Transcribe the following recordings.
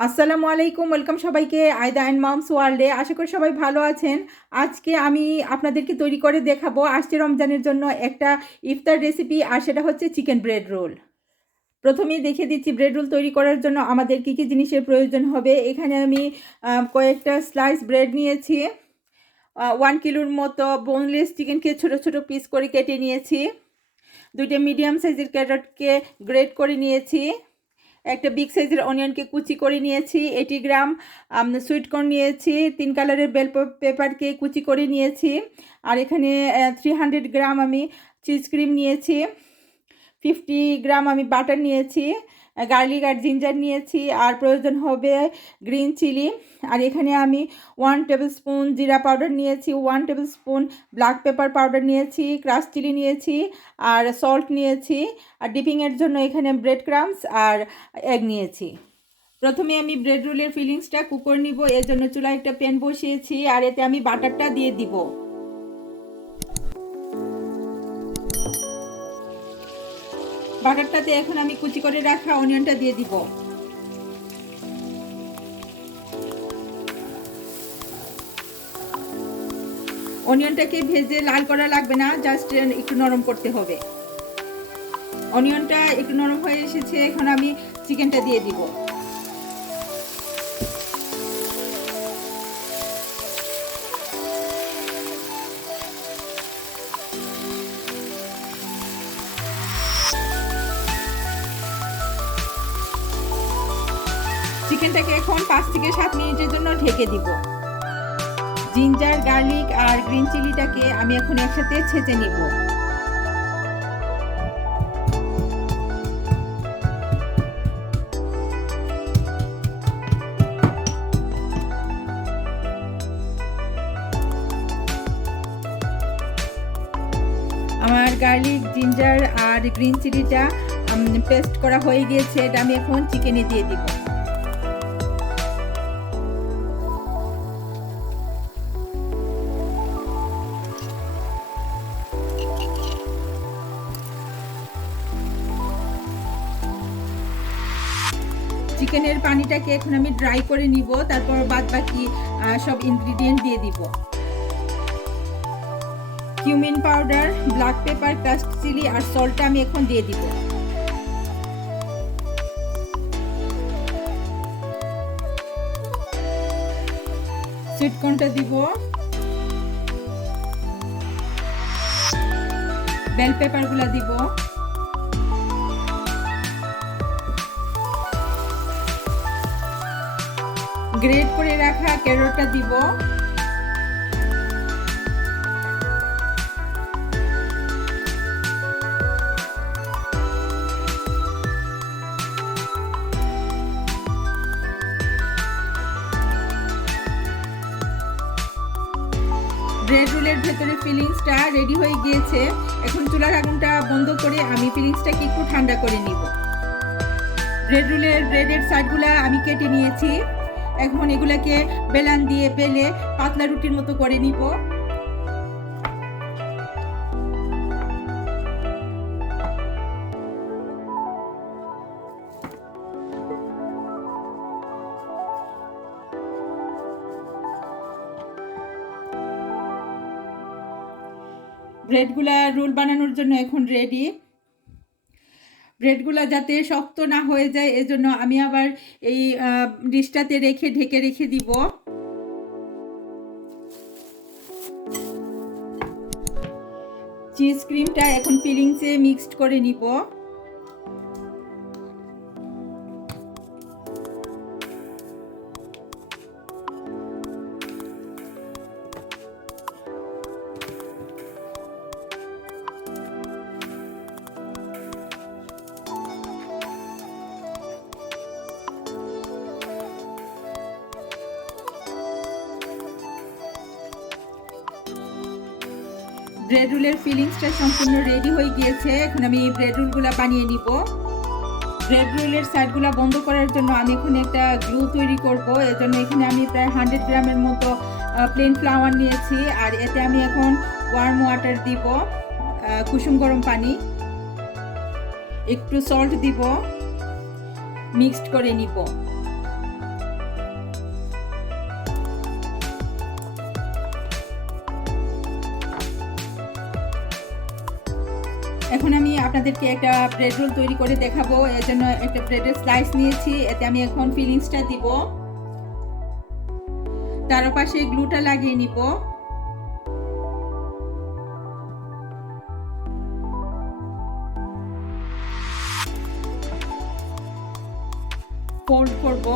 আসসালামু আলাইকুম, ওয়েলকাম সবাইকে আয়দা অ্যান্ড মমস ওয়ার্ল্ডে। আশা করি সবাই ভালো আছেন। আজকে আমি আপনাদেরকে তৈরি করে দেখাবো আসছে রমজানের জন্য একটা ইফতার রেসিপি, আর সেটা হচ্ছে চিকেন ব্রেড রোল। প্রথমেই দেখিয়ে দিচ্ছি ব্রেড রোল তৈরি করার জন্য আমাদের কী কী জিনিসের প্রয়োজন হবে। এখানে আমি কয়েকটা স্লাইস ব্রেড নিয়েছি, 1 কিলোর মতো বোনলেস চিকেনকে ছোট ছোট পিস করে কেটে নিয়েছি, 2টা মিডিয়াম সাইজের ক্যারটকে গ্রেট করে নিয়েছি, একটা বিগ সাইজের অনিয়নকে কুচি করে নিয়েছি, 80 গ্রাম সুইট কর্ন নিয়েছি, 3 কালারের বেল পেপারকে কুচি করে নিয়েছি, আর এখানে 300 গ্রাম আমি চিজ ক্রিম নিয়েছি, 50 গ্রাম আমি বাটার নিয়েছি, গার্লিক আর জিঞ্জার নিয়েছি, আর প্রয়োজন হবে গ্রিন চিলি। আর এখানে আমি 1 টেবিল স্পুন জিরা পাউডার নিয়েছি, 1 table spoon black pepper powder নিয়েছি, ক্রাশ চিলি নিয়েছি, আর সল্ট নিয়েছি, আর ডিপিংয়ের জন্য এখানে ব্রেড ক্রাম্বস আর এগ নিয়েছি। প্রথমে আমি ব্রেড রোলের ফিলিংসটা কুক করে নিব। এর জন্য চুলায় একটা প্যান বসিয়েছি, আর এতে আমি বাটারটা দিয়ে দিব। বাটারটাতে এখন আমি কুচি করে রাখা অনিয়নটা দিয়ে দিব। অনিয়নটাকে ভেজে লাল করা লাগবে না, জাস্ট একটু নরম করতে হবে। অনিয়নটা একটু নরম হয়ে এসেছে, এখন আমি চিকেনটা দিয়ে দিব। চিকেনটাকে এখন 5 থেকে 7 মিনিটের জন্য ঢেকে দিব। জিঞ্জার, গার্লিক আর গ্রিন চিলিটাকে আমি এখন একসাথে ছেঁচে নিব। আমার গার্লিক, জিঞ্জার আর গ্রিন চিলিটা পেস্ট করা হয়ে গিয়েছে, এটা আমি এখন চিকেনে দিয়ে দিব। চিকেনের পানিটাকে এখন আমি ড্রাই করে নিব, তারপর বাদ বাকি সব ইনগ্রিডিয়েন্ট দিয়ে দিব। Cumin powder, black pepper, crushed chilli আর সল্টটা আমি এখন দিয়ে দিব। সুইট কর্নটা দিব, বেল পেপারগুলো দিব, গ্রেট করে রাখা ক্যারটটা দিব, ব্রেড রোলের ভেতরে ফিলিংসটা রেডি হয়ে গিয়েছে। এখন চুলার আগুনটা বন্ধ করে আমি ফিলিংসটাকে একটু ঠান্ডা করে নিব। ব্রেডের সাইডগুলো আমি কেটে নিয়েছি, এখন এগুলাকে বেলান দিয়ে বেলে পাতলা রুটির মতো করে নিব। ব্রেডগুলা রোল বানানোর জন্য এখন রেডি। ব্রেডগুলা যাতে শক্ত না হয়ে যায়, এজন্য আমি আবার এই ডিশটাতে ঢেকে রেখে দিব। চিজ ক্রিমটা এখন ফিলিংসে মিক্সড করে নিব। ব্রেড রোলের ফিলিংসটা সম্পূর্ণ রেডি হয়ে গিয়েছে, এখন আমি ব্রেড রোলগুলো বানিয়ে নিব। ব্রেড রোলের সাইডগুলো বন্ধ করার জন্য আমি এখন একটা গ্লু তৈরি করব। এর জন্য এখানে আমি প্রায় 100 গ্রামের মতো প্লেন ফ্লাওয়ার নিয়েছি, আর এতে আমি এখন ওয়ার্ম ওয়াটার দিব, কুসুম গরম পানি, একটু সল্ট দিব, মিক্সড করে নিব। আপনাদেরকে একটা ব্রেড রোল তৈরি করে দেখাবো। এর জন্য একটা ব্রেডের স্লাইস নিয়েছি, এতে আমি এখন ফিলিংসটা দিব। তার পাশে গ্লুটা লাগিয়ে নিব। ফোল্ড করব।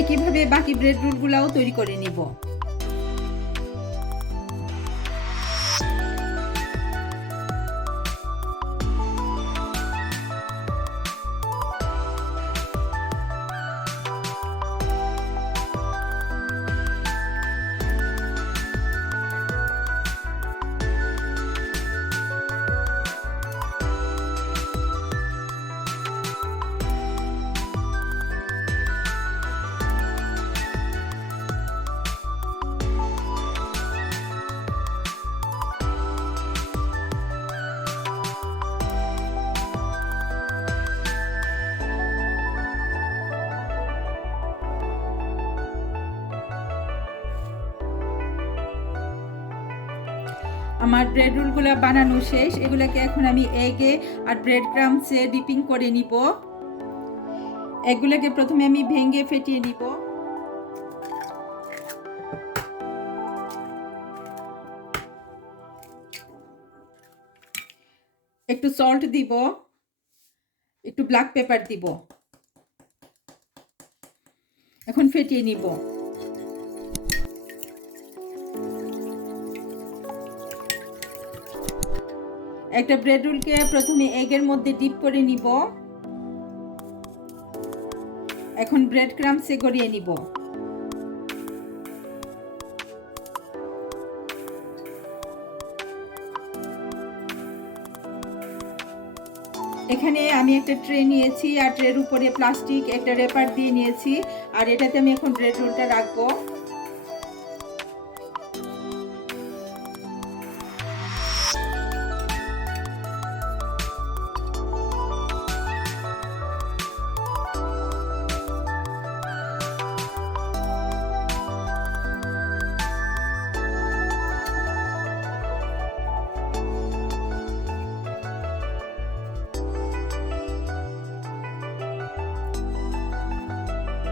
একইভাবে বাকি ব্রেড রোলগুলোও তৈরি করে নিব। আমার ব্রেড রোলগুলো বানানো শেষ। এগুলোকে এখন আমি এগে আর ব্রেড ক্রাম্বসে ডিপিং করে নিব। এগুলোকে প্রথমে আমি ভেঙে ফেটিয়ে নিব। একটু সল্ট দিব, একটু ব্ল্যাক পেপার দিব। এখন ফেটিয়ে নিব। একটা ব্রেড রোলকে প্রথমে এগের মধ্যে ডিপ করে নিব। এখন ব্রেড ক্রাম্বসে গড়িয়ে নিব। এখানে আমি একটা ট্রে নিয়েছি আর ট্রের উপরে প্লাস্টিক একটা রেপার দিয়ে নিয়েছি, আর এটাতে আমি এখন ব্রেড রোলটা রাখবো।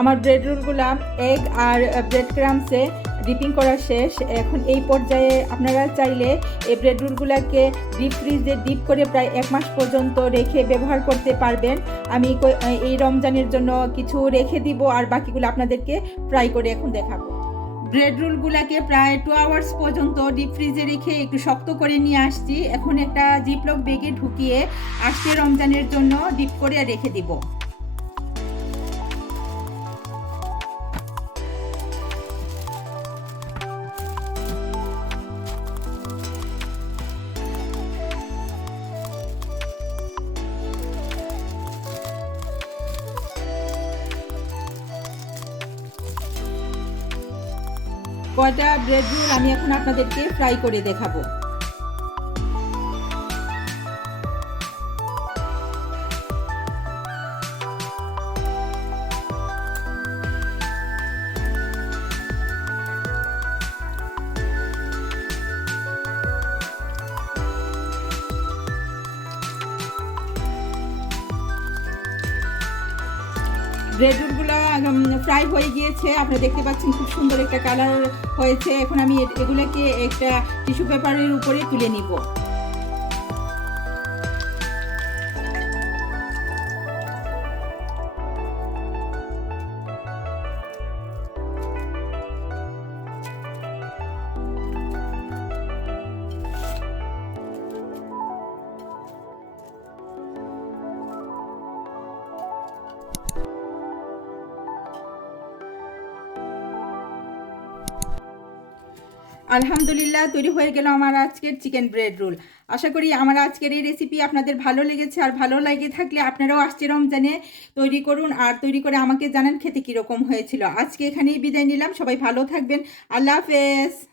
আমার ব্রেড রোলগুলো এগ আর ব্রেড ক্রাম্বসে ডিপিং করা শেষ। এখন এই পর্যায়ে আপনারা চাইলে এই ব্রেড রোলগুলোকে ডিপ ফ্রিজে ডিপ করে প্রায় 1 মাস পর্যন্ত রেখে ব্যবহার করতে পারবেন। আমি এই রমজানের জন্য কিছু রেখে দিব আর বাকিগুলো আপনাদেরকে ফ্রাই করে এখন দেখাবো। ব্রেড রোলগুলোকে প্রায় 2 আওয়ার্স পর্যন্ত ডিপ ফ্রিজে রেখে একটু শক্ত করে নিয়ে আসছি। এখন একটা জিপলক ব্যাগে ঢুকিয়ে আজকে রমজানের জন্য ডিপ করে রেখে দিব। কয়টা ব্রেড রোল আমি এখন আপনাদেরকে ফ্রাই করে দেখাবো। ব্রেড রোলগুলো ফ্রাই হয়ে গিয়েছে, আপনারা দেখতে পাচ্ছেন খুব সুন্দর একটা কালার হয়েছে। এখন আমি এগুলোকে একটা টিস্যু পেপারের উপরে তুলে নিব। আলহামদুলিল্লাহ, তৈরি হয়ে গেল আমার আজকের চিকেন ব্রেড রোল। আশা করি আমার আজকের এই রেসিপি আপনাদের ভালো লেগেছে, আর ভালো লেগে থাকলে আপনারাও আসছে রমজানে তৈরি করুন আর তৈরি করে আমাকে জানান খেতে কীরকম হয়েছিল। আজকে এখানেই বিদায় নিলাম, সবাই ভালো থাকবেন। আল্লাহ হাফেজ।